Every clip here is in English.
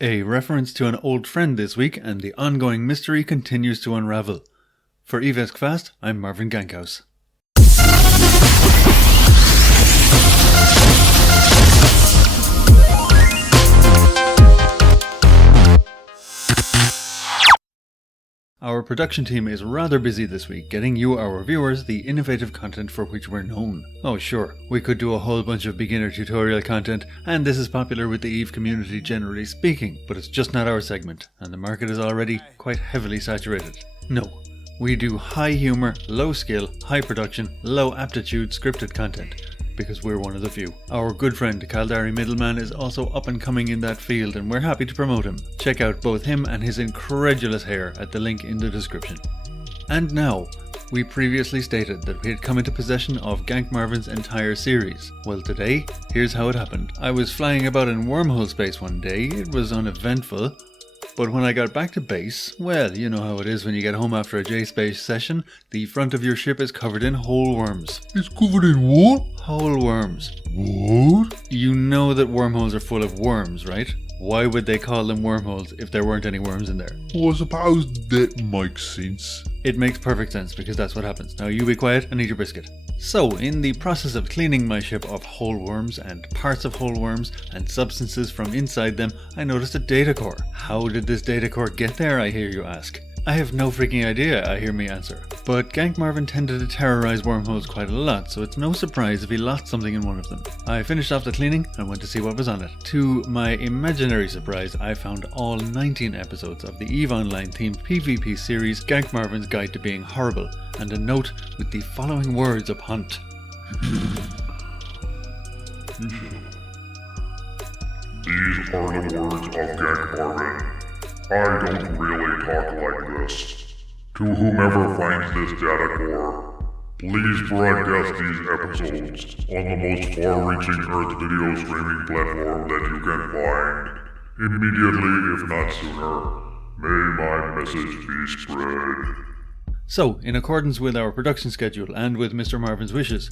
A reference to an old friend this week, and the ongoing mystery continues to unravel. For EVESCfast, I'm Marvin Gankhouse. Our production team is rather busy this week getting you, our viewers, the innovative content for which we're known. Oh sure, we could do a whole bunch of beginner tutorial content, and this is popular with the EVE community generally speaking, but it's just not our segment, and the market is already quite heavily saturated. No, we do high humour, low skill, high production, low aptitude scripted content, because we're one of the few. Our good friend Caldari Middleman is also up and coming in that field, and we're happy to promote him. Check out both him and his incredulous hair at the link in the description. And now, we previously stated that we had come into possession of Gank Marvin's entire series. Well today, here's how it happened. I was flying about in wormhole space one day, it was uneventful, but when I got back to base, well, you know how it is when you get home after a J-Space session, the front of your ship is covered in whole worms. It's covered in what? Whole worms. What? You know that wormholes are full of worms, right? Why would they call them wormholes if there weren't any worms in there? Well, I suppose that makes sense. It makes perfect sense because that's what happens. Now you be quiet and eat your biscuit. So, in the process of cleaning my ship of whole worms and parts of whole worms and substances from inside them, I noticed a data core. How did this data core get there, I hear you ask? I have no freaking idea, I hear me answer. But Gank Marvin tended to terrorize wormholes quite a lot, so it's no surprise if he lost something in one of them. I finished off the cleaning and went to see what was on it. To my imaginary surprise, I found all 19 episodes of the EVE Online themed PvP series Gank Marvin's Guide to Being Horrible, and a note with the following words upon it. These are the words of Gank Marvin. I don't really talk like this. To whomever finds this data core, please broadcast these episodes on the most far-reaching Earth video streaming platform that you can find. Immediately, if not sooner. May my message be spread. So, in accordance with our production schedule and with Mr. Marvin's wishes,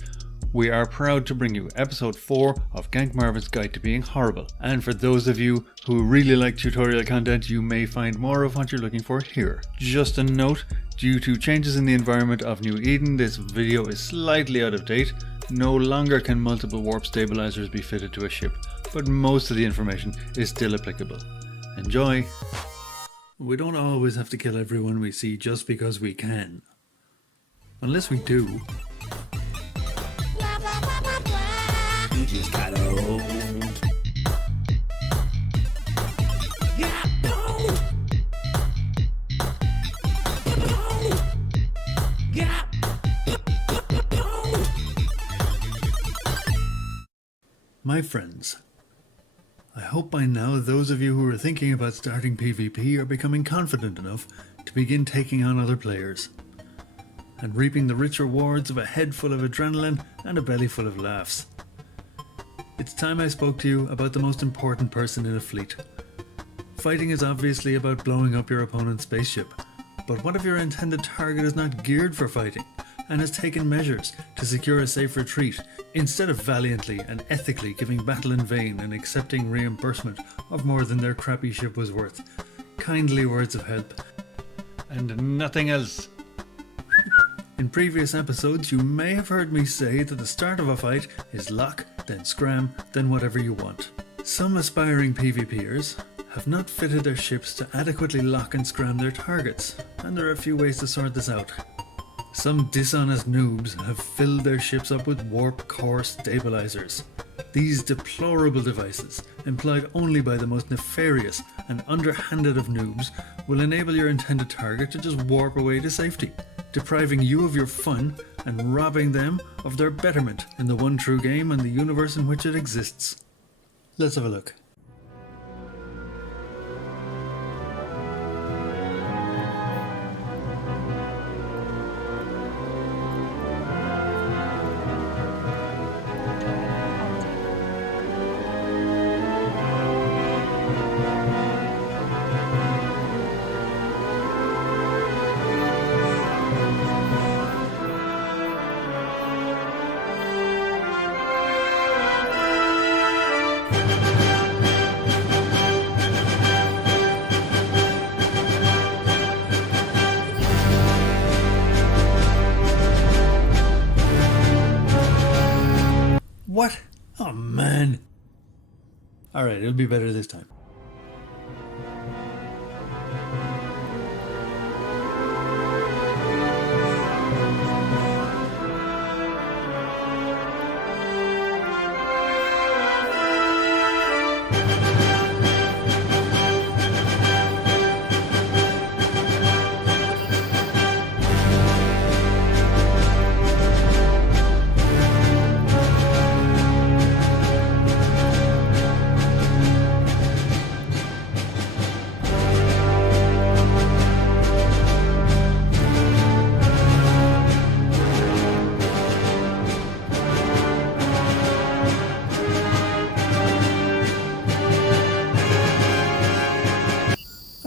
we are proud to bring you episode 4 of Gank Marvin's Guide to Being Horrible. And for those of you who really like tutorial content, you may find more of what you're looking for here. Just a note, due to changes in the environment of New Eden, this video is slightly out of date. No longer can multiple warp stabilizers be fitted to a ship, but most of the information is still applicable. Enjoy! We don't always have to kill everyone we see just because we can. Unless we do. You just gotta hold. Yeah, boom. Yeah. My friends, I hope by now those of you who are thinking about starting PvP are becoming confident enough to begin taking on other players and reaping the rich rewards of a head full of adrenaline and a belly full of laughs. It's time I spoke to you about the most important person in a fleet. Fighting is obviously about blowing up your opponent's spaceship, but what if your intended target is not geared for fighting and has taken measures to secure a safe retreat instead of valiantly and ethically giving battle in vain and accepting reimbursement of more than their crappy ship was worth? Kindly words of help and nothing else. In previous episodes, you may have heard me say that the start of a fight is lock, then scram, then whatever you want. Some aspiring PvPers have not fitted their ships to adequately lock and scram their targets, and there are a few ways to sort this out. Some dishonest noobs have filled their ships up with warp core stabilizers. These deplorable devices, employed only by the most nefarious and underhanded of noobs, will enable your intended target to just warp away to safety, depriving you of your fun and robbing them of their betterment in the one true game and the universe in which it exists. Let's have a look. Alright, it'll be better this time.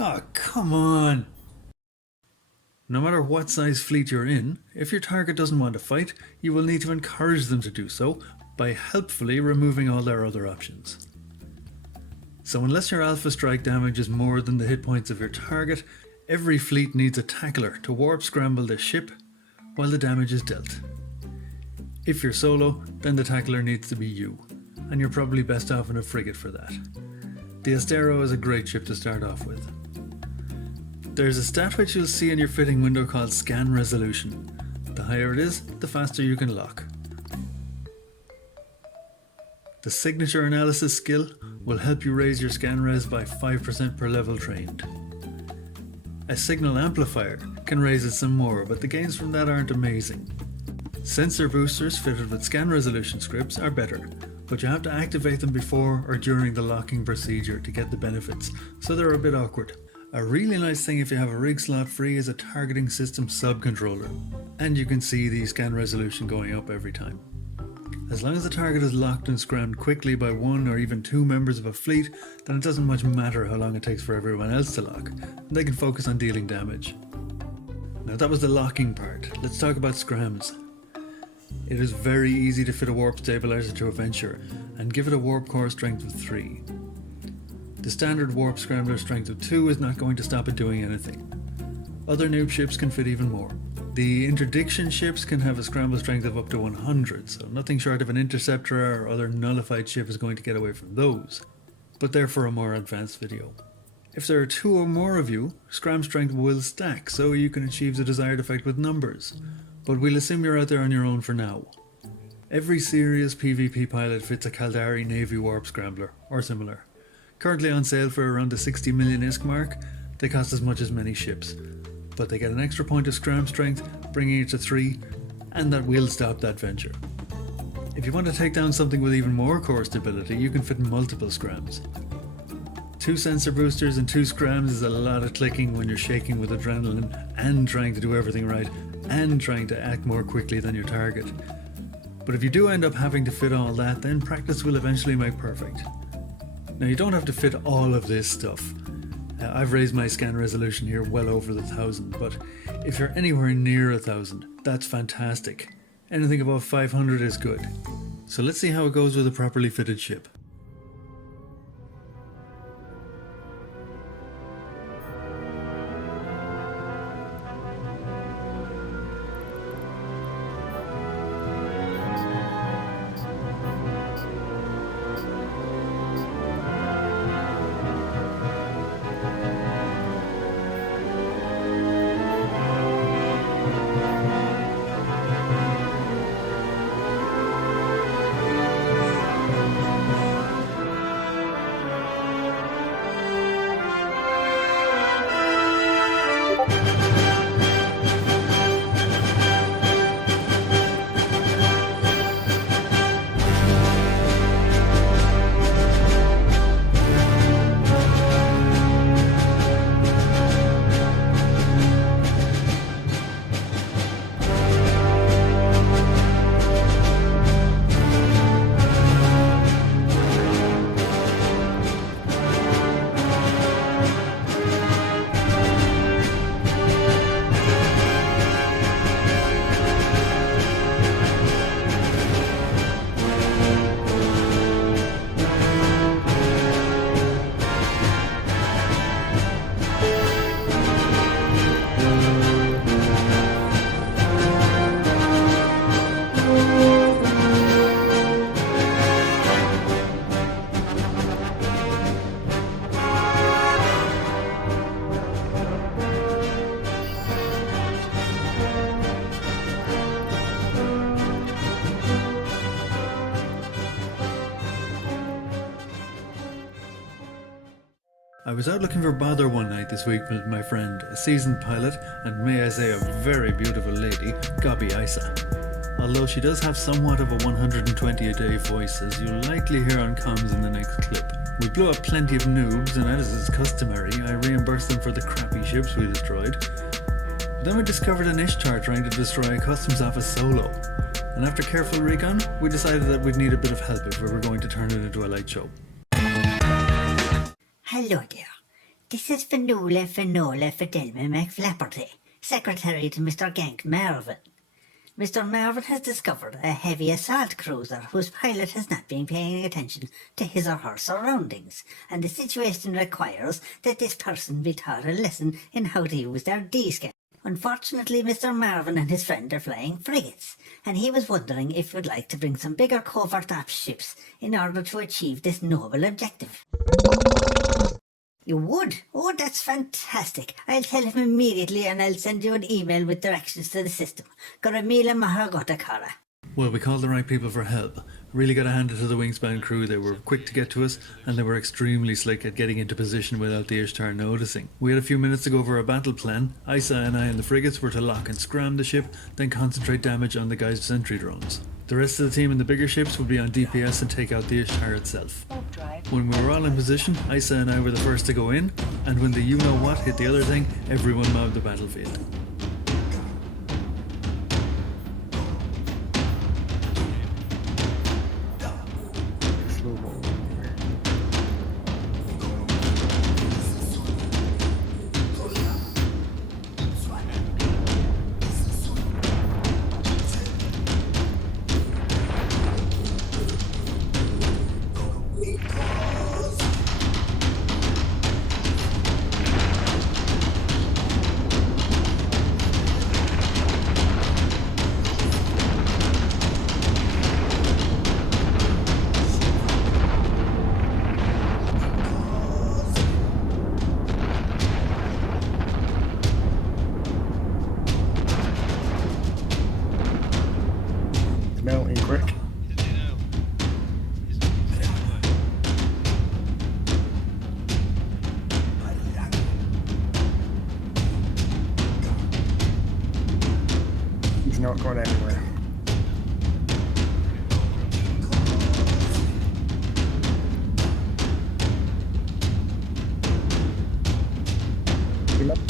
Oh, come on! No matter what size fleet you're in, if your target doesn't want to fight, you will need to encourage them to do so by helpfully removing all their other options. So unless your alpha strike damage is more than the hit points of your target, every fleet needs a tackler to warp scramble the ship while the damage is dealt. If you're solo, then the tackler needs to be you, and you're probably best off in a frigate for that. The Astero is a great ship to start off with. There's a stat which you'll see in your fitting window called Scan Resolution. The higher it is, the faster you can lock. The Signature Analysis skill will help you raise your scan res by 5% per level trained. A Signal Amplifier can raise it some more, but the gains from that aren't amazing. Sensor boosters fitted with scan resolution scripts are better, but you have to activate them before or during the locking procedure to get the benefits, so they're a bit awkward. A really nice thing if you have a rig slot free is a targeting system subcontroller, and you can see the scan resolution going up every time. As long as the target is locked and scrammed quickly by one or even two members of a fleet, then it doesn't much matter how long it takes for everyone else to lock, and they can focus on dealing damage. Now that was the locking part, let's talk about scrams. It is very easy to fit a warp stabilizer to a Venture and give it a warp core strength of 3. The standard warp scrambler strength of 2 is not going to stop it doing anything. Other noob ships can fit even more. The interdiction ships can have a scramble strength of up to 100, so nothing short of an interceptor or other nullified ship is going to get away from those. But they're for a more advanced video. If there are 2 or more of you, scram strength will stack so you can achieve the desired effect with numbers. But we'll assume you're out there on your own for now. Every serious PvP pilot fits a Caldari Navy Warp Scrambler, or similar. Currently on sale for around the 60 million ISK mark, they cost as much as many ships. But they get an extra point of scram strength, bringing it to 3, and that will stop that venture. If you want to take down something with even more core stability, you can fit multiple scrams. 2 sensor boosters and 2 scrams is a lot of clicking when you're shaking with adrenaline and trying to do everything right and trying to act more quickly than your target. But if you do end up having to fit all that, then practice will eventually make perfect. Now you don't have to fit all of this stuff. I've raised my scan resolution here well over the 1000, but if you're anywhere near 1000, that's fantastic. Anything above 500 is good. So let's see how it goes with a properly fitted ship. I was out looking for bother one night this week with my friend, a seasoned pilot, and may I say a very beautiful lady, Gobby Isa. Although she does have somewhat of a 120-a-day voice, as you'll likely hear on comms in the next clip. We blew up plenty of noobs, and as is customary, I reimbursed them for the crappy ships we destroyed. But then we discovered an Ishtar trying to destroy a customs office solo. And after careful recon, we decided that we'd need a bit of help if we were going to turn it into a light show. Hello there. This is Finola Fidelma McFlapperty, Secretary to Mr. Gank Marvin. Mr. Marvin has discovered a heavy assault cruiser whose pilot has not been paying attention to his or her surroundings, and the situation requires that this person be taught a lesson in how to use their D-scan. Unfortunately, Mr. Marvin and his friend are flying frigates, and he was wondering if we'd like to bring some bigger covert ops ships in order to achieve this noble objective. You would? Oh, that's fantastic. I'll tell him immediately and I'll send you an email with directions to the system. Garamila Mahagotakara. Well, we called the right people for help. Really got to hand it to the Wingspan crew. They were quick to get to us, and they were extremely slick at getting into position without the Ishtar noticing. We had a few minutes to go over a battle plan. Isa and I and the frigates were to lock and scram the ship, then concentrate damage on the guys' sentry drones. The rest of the team in the bigger ships would be on DPS and take out the Ishtar itself. When we were all in position, Isa and I were the first to go in, and when the you-know-what hit the other thing, everyone mobbed the battlefield. Mountain quick. He's not going anywhere.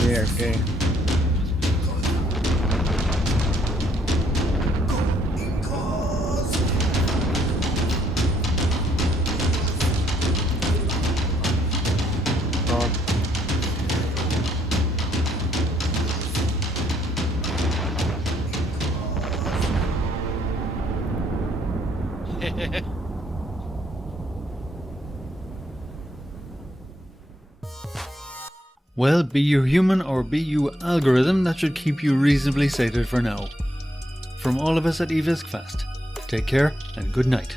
Yeah, okay. Well, be you human or be you algorithm, that should keep you reasonably sated for now. From all of us at eViscFast, take care and good night.